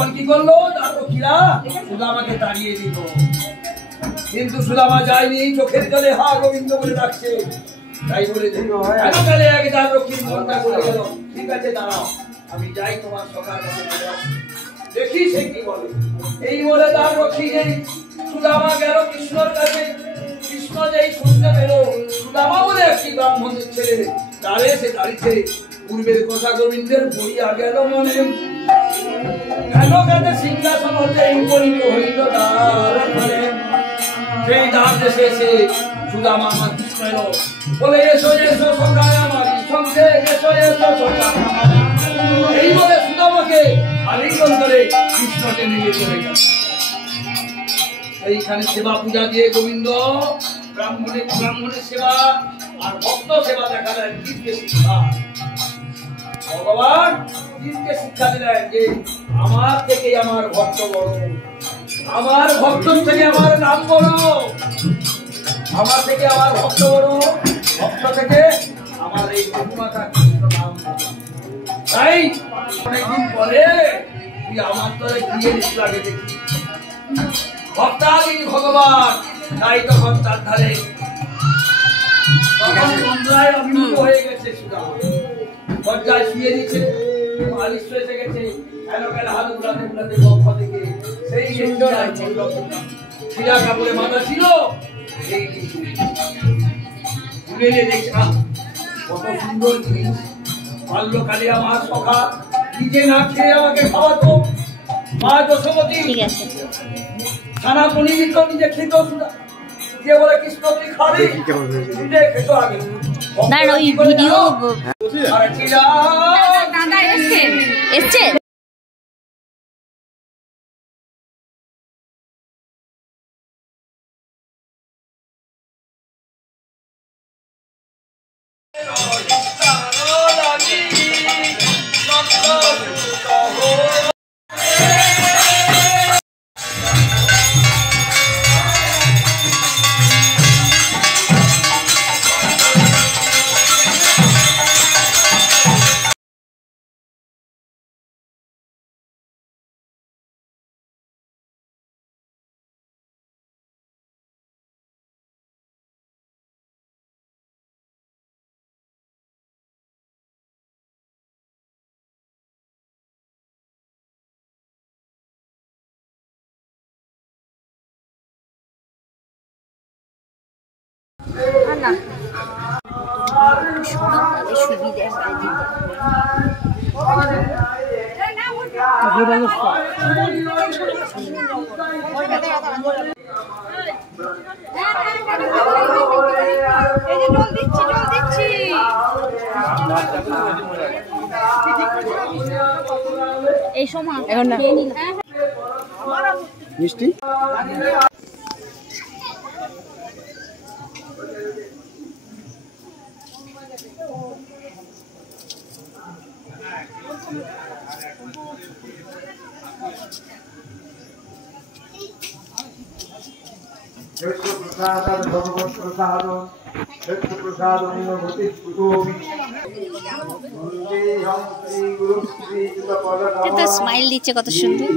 তখন কি করলো তার রক্ষীরা সুদামাকে তাড়িয়ে দিল। কিন্তু সুদামা যায়নি, চোখের জলে হা গোবিন্দ বলে ডাকছে। তাই বলে এতকালে আগে তার রক্ষীর মনটা চলে গেল। ঠিক আছে দাঁড়াও, আমি যাই তোমার সকাল কাছে দেখি সে কি বলে। এই বলে তার রক্ষী নেই, সুদামা গেল কৃষ্ণর কাছে। কৃষ্ণ যেই শুনতে পেল সুদামা বলে একটি ব্রাহ্মণের ছেলে তারে সে দাঁড়িয়েছে, পূর্বের কথা গোবিন্দের বলিয়া গেল মনে। কেন কাছে সিংহাসন হতে উপনীত হইল তার ফলে। সেই দ্বার দেশে এসে সুদামা আমার কৃষ্ণ এলো, বলে এসো এসো সখায় আমারই সঙ্গে, এসো এসো সখায় আমারই। এই বলে সুদামাকে আলিঙ্গন করে কৃষ্ণ টেনে নিয়ে চলে গেল। এইখানে সেবা পূজা দিয়ে গোবিন্দ ব্রাহ্মণের সেবা আর ভক্ত সেবা দেখালেন। জীবকে শিক্ষা ভগবান জীবকে শিক্ষা দিলেন যে আমার থেকে আমার ভক্ত বড়, আমার ভক্ত থেকে আমার নাম বড়, আমার থেকে আমার ভক্ত বড়, ভক্ত থেকে আমার এই গোমাতা কৃষ্ণ নাম। তাই অনেকদিন পরে তুই আমার তোরে গিয়ে লাগে দেখি ভক্তাধীন ভগবান। তাই তখন তার ধারে তখন বন্ধায় অভিমুখ হয়ে গেছে সুদামা, দরজায় শুয়ে দিচ্ছে, মালিশ এসে গেছে। হাত বুলাতে বুলাতে পক্ষ থেকে সেই সুন্দর ছিলা কাপড়ে বাঁধা ছিল, সেই তুলে নিয়ে দেখছে কত সুন্দর জিনিস। বাল্যকালে আমার সখা নিজে না খেয়ে আমাকে খাওয়াতো, মা যশোমতী ছানা পনির দিত, নিজে খেত। যে বলে কৃষ্ণ তুই খাবি, নিজে খেত আগে। ওই ভিডিও দাদা এসছে না সুবিধা এই সময় এখন না মিষ্টি স্মাইল দিচ্ছে কত সুন্দর।